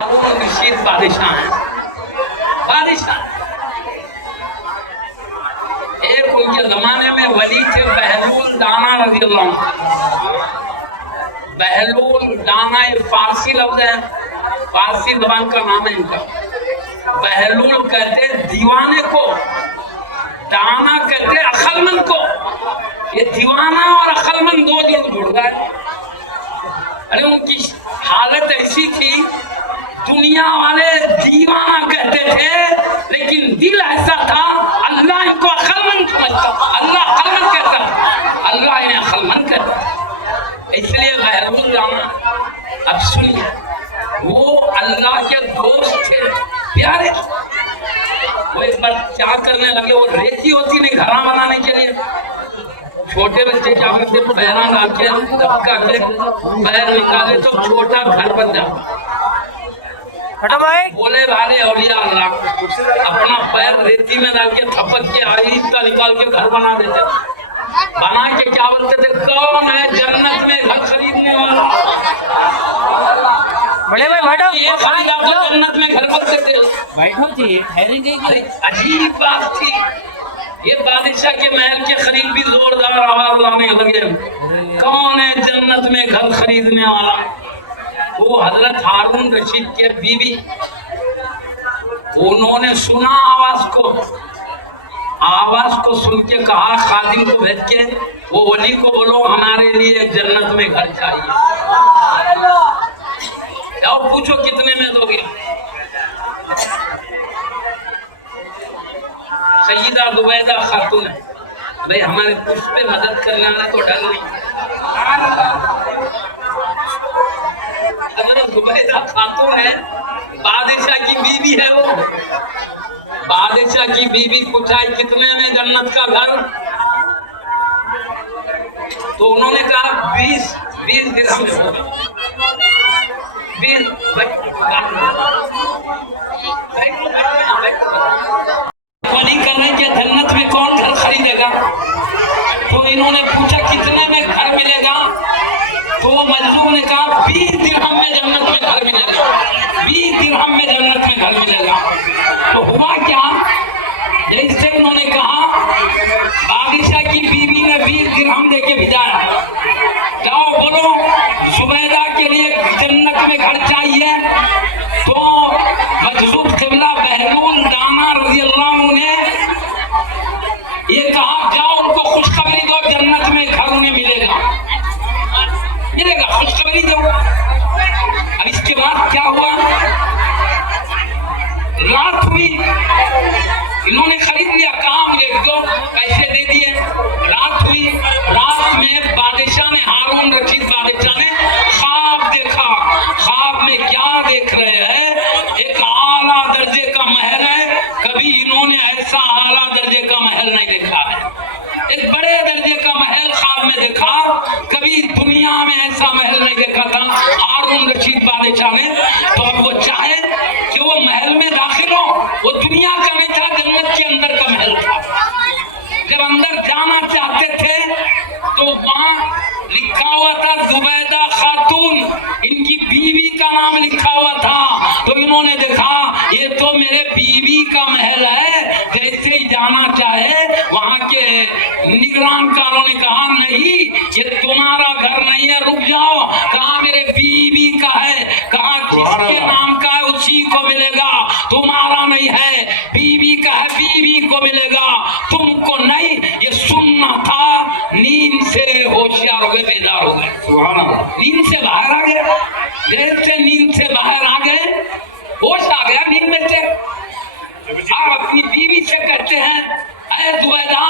रशीद बादशाह हैं, बादशाह। एक उनके जमाने में वली थे बहलूल दाना रज़ी अल्लाह अन्हु। बहलूल दाना ये फारसी लफ्ज है, फारसी जबान का नाम है इनका। बहलूल कहते दीवाने को, दाना कहते अक्लमंद को। ये दीवाना और अक्लमंद दो जुड़ गए। अरे उनकी हालत ऐसी थी, दुनिया वाले दीवाना कहते थे, लेकिन दिल ऐसा था अल्लाह इनको अक्लमंद समझता, अल्लाह अक्लमंद कहता, अल्लाह इन्हें अक्लमंद कहता। इसलिए बहलूल दाना, अब सुनिए, वो अल्लाह के दोस्त थे, प्यारे। वो एक बार क्या करने लगे, वो रेती होती नहीं घड़ा बनाने के लिए, छोटे बच्चे क्या करते, पैर डाल के धक्का के पैर निकाले तो छोटा घर बन जाता। बोले भाले औलिया अल्लाह अपना पैर रेती में डाल के थपक के आहिस्ता निकाल के घर बना देते। बना के क्या बोलते थे, कौन है जन्नत में घर खरीदने वाला? बड़े भाई बैठो, ये खरीदा तो जन्नत में घर बनते थे। बैठो जी, ठहरेंगे। अजीब बात थी। ये बादशाह के महल के करीब भी जोरदार आवाज लाने लगे, कौन है जन्नत में घर खरीदने वाला? वो हजरत हारून रशीद के बीवी, उन्होंने सुना आवाज को सुन के कहा खादिम को भेज के वो वली को बोलो हमारे लिए जन्नत में घर चाहिए। और पूछो कितने में दोगे? सईदा जुबैदा खातून है, भाई हमारे पुष्प पे मदद करने वाला तो डर नहीं। जुबैदा खातून है, बादशाह की बीवी है। वो बादशाह की बीवी पूछा कितने में जन्नत का घर? तो उन्होंने कहा 20 दिरहम में होगा। 20 वली कर रहे कि जन्नत में कौन घर खरीदेगा? तो इन्होंने पूछा कितने में घर मिलेगा? तो वो मजलूम ने कहा 20 दिरहम में जन्नत में घर मिलेगा, 20 दिरहम में जन्नत में घर मिलेगा। तो हुआ क्या, जैसे उन्होंने कहा बादशाह की बीवी ने 20 दिरहम देके भिजाया, जाओ बोलो जुबैदा के लिए जन्नत में घर चाहिए। तो मजलूम क़िबला बहलूल दाना रज़ी अल्लाह अन्हु ने ये कहा जाओ उनको खुशखबरी दो, जन्नत में घर उन्हें मिलेगा, खुशखबरी दो। अब इसके बाद क्या हुआ, रात हुई, इन्होंने खरीद लिया, कहा मुझे दो, पैसे दे दिए। रात हुई, रात में बादशाह ने, हारून रशीद बादशाह ने ख्वाब देखा। ख्वाब में क्या देख रहे हैं, एक आला दर्जे का महल है, कभी इन्होंने ऐसा आला दर्जे का महल नहीं देखा है। एक बड़े दर्जे का महल ख्वाब में देखा, कभी दुनिया में ऐसा महल नहीं देखा था हारून रशीद बादशाह ने। तो अब वो चाहे कि वो महल में दाखिल हो, वो दुनिया का नहीं था, जन्नत के अंदर का महल था। जब अंदर जाना चाहते थे तो वहां लिखा हुआ था जुबैदा खातून, इनकी बीवी का नाम लिखा हुआ था। तो इन्होंने देखा ये तो मेरे बीवी का महल है, जैसे ही जाना चाहे वहां के निगरान कारों ने कहा नहीं ये तुम्हारा घर नहीं है, रुक जाओ। कहा मेरे बीवी का है, कहा जिसके नाम का है उसी को मिलेगा, तुम्हारा नहीं है, बीवी का है, बीवी को मिलेगा, तुमको नहीं। ये सुनना था, नींद से होशियार हो गए, बेदार हो गए, नींद से बाहर आ गए। जैसे नींद से बाहर आ गए, होश आ गया नींद में से। आप अपनी बीवी से कहते हैं ऐ जुबैदा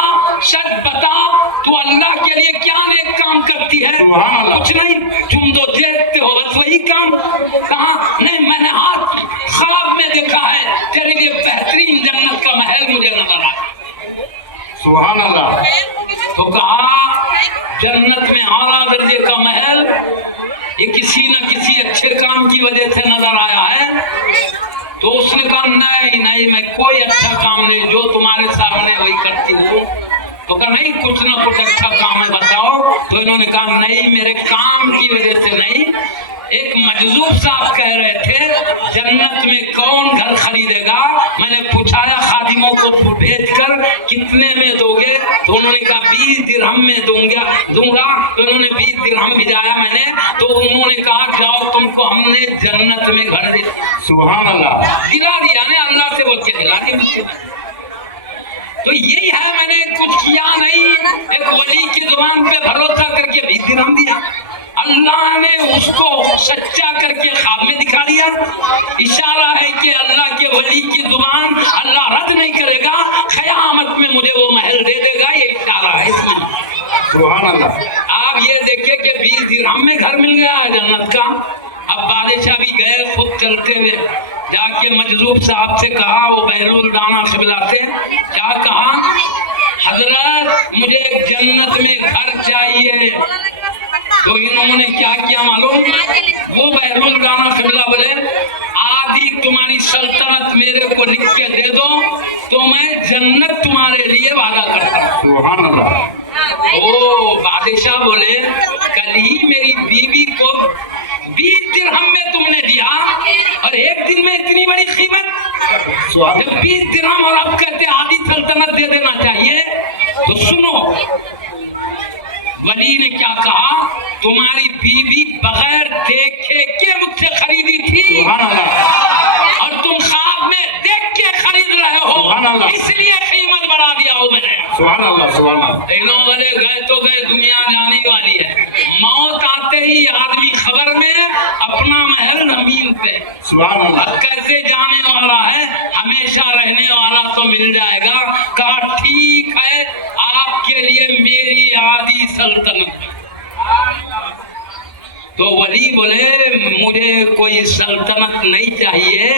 सच बता, तू अल्लाह के लिए क्या नेक काम करती है? कुछ नहीं, तुम तो देखते हो बस वही काम। कहा नहीं, मैंने आज ख्वाब में देखा है तेरे लिए बेहतरीन जन्नत का महल मुझे नजर आया। सुभान अल्लाह। तो कहा जन्नत में आला दर्जे का महल, ये किसी न किसी अच्छे काम की वजह से नजर आया है। तो उसने कहा नहीं, मैं कोई अच्छा काम नहीं, जो तुम्हारे सामने वही करती हूँ। तो कहा नहीं, कुछ ना कुछ अच्छा काम है, बताओ। तो इन्होंने कहा नहीं, मेरे काम की वजह से नहीं, ایک مجذوب صاحب کہہ رہے تھے جنت میں کون گھر خریدے گا؟ میں نے پوچھایا خادموں کو بھیج کر کتنے میں دو گے؟ تو انہوں نے کہا 20 درہم میں دوں گا۔ تو انہوں نے 20 درہم بھیجایا میں نے، تو انہوں نے کہا جاؤ تم کو ہم نے جنت میں گھر دیا۔ سبحان اللہ، دلا دیا نا اللہ سے بول کے دلا دیا۔ تو یہی ہے، میں نے کچھ کیا نہیں، ایک ولی کی زبان پہ بھروسہ کر کے 20 درہم دیا۔ اللہ نے اس کو سچا کر کے خواب میں دکھا دیا۔ اشارہ ہے کہ اللہ کے ولی کی زبان اللہ رد نہیں کرے گا، قیامت میں مجھے وہ محل دے دے گا، یہ اشارہ ہے اس میں۔ سبحان اللہ، آپ یہ دیکھیں کہ 20 درہم میں گھر مل گیا ہے جنت کا۔ اب بادشاہ بھی گئے خود چلتے ہوئے، جا کے مجذوب صاحب سے کہا، وہ بہلول دانا سے بلاتے، کیا کہا؟ حضرت مجھے جنت میں گھر چاہیے۔ تو انہوں نے کیا کیا معلوم؟ وہ بہلول دانا سے بلا بولے آدھی تمہاری سلطنت میرے کو لکھ کے دے دو تو میں جنت تمہارے لیے وعدہ کرتا ہوں۔ سبحان اللہ، او بادشاہ بولے کل ہی میری بیوی کو 20 درہم میں تم نے دیا اور ایک دن میں اتنی بڑی قیمت؟ سبحان جب 20 درہم اور اب کہتے آدھی سلطنت دے دینا چاہیے، تو سنو ولی نے کیا کہا، تمہاری بیوی بغیر دیکھے کے مجھ سے خریدی تھی سبحان اللہ، اور تم خواب میں دیکھ کے خرید رہے سبحان ہو، اللہ۔ اس لیے قیمت بڑھا دیا ہو میں نے۔ سبحان اللہ، سبحان اللہ، انہوں والے گئے تو گئے، دنیا جانے والی ہے۔ موت آتے ہی آدمی خبر میں اپنا محل زمین پہ، سبحان اللہ، اب کیسے جانے والا ہے، ہمیشہ رہنے والا تو مل جائے گا۔ کہا ٹھیک ہے آپ کے لیے میری آدھی سلطنت۔ تو ولی بولے مجھے کوئی سلطنت نہیں چاہیے،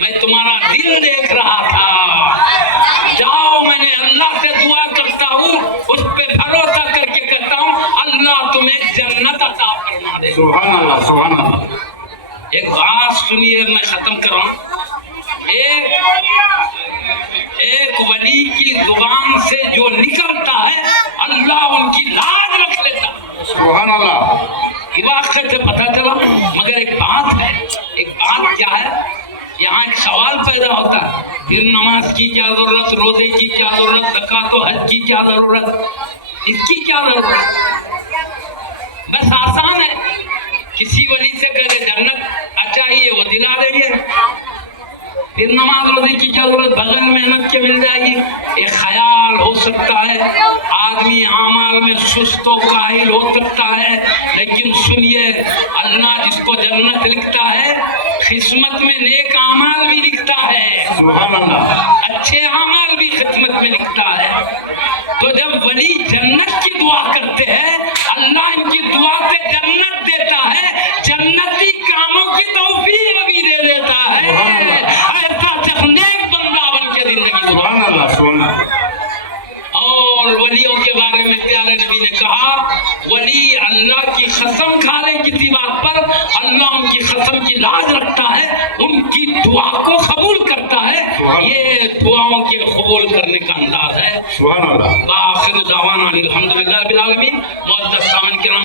میں تمہارا دل دیکھ رہا تھا۔ جاؤ میں نے اللہ سے دعا کرتا ہوں، اس پہ بھروسہ کر کے کہتا ہوں اللہ تمہیں جنت عطا فرما دے۔ سبحان اللہ، سبحان اللہ، ایک بات سنیے، میں ختم کر رہا ہوں۔ ایک ولی کی زبان سے جو نکلتا ہے اللہ ان کی لاج رکھ لیتا ہے۔ سبحان اللہ، واقعہ سے پتہ چلا، مگر ایک بات ہے، ایک بات کیا ہے، یہاں ایک سوال پیدا ہوتا ہے، پھر نماز کی کیا ضرورت، روزے کی کیا ضرورت، زکوٰۃ و حج کی کیا ضرورت، اس کی کیا ضرورت؟ بس آسان ہے، کسی ولی سے کہے جنت چاہیے وہ دلا دیں گے۔ پھر نماز روزے کی کیا ضرورت، بغیر محنت کے مل جائے گی۔ ایک خیال ہو سکتا ہے، آدمی اعمال میں سست و کاہل ہو سکتا ہے، لیکن سنیے اللہ جس کو جنت لکھتا ہے قسمت میں نیک اعمال بھی لکھتا ہے، سبحان اللہ، اچھے اعمال بھی قسمت میں لکھتا ہے۔ تو جب ولی جنت کی دعا کرتے ہیں اللہ ان کی دعا سے جنت دیتا ہے، جنتی کاموں کی توفیق بھی دے دیتا ہے۔ ایسا شخص نیک بندہ بن کے زندگی گزارے۔ سبحان اللہ، سبحان اللہ، اور ولیوں کے بارے میں پیارے نبی نے کہا ولی اللہ کی قسم کھا لے کسی بات پر اللہ ان کی قسم کی لاج رکھتا ہے، ان کی دعا کو قبول کرتا ہے۔ یہ دعاؤں کے قبول کرنے کا انداز ہے۔ سبحان اللہ۔ آخر دعوانا الحمدللہ رب العالمین۔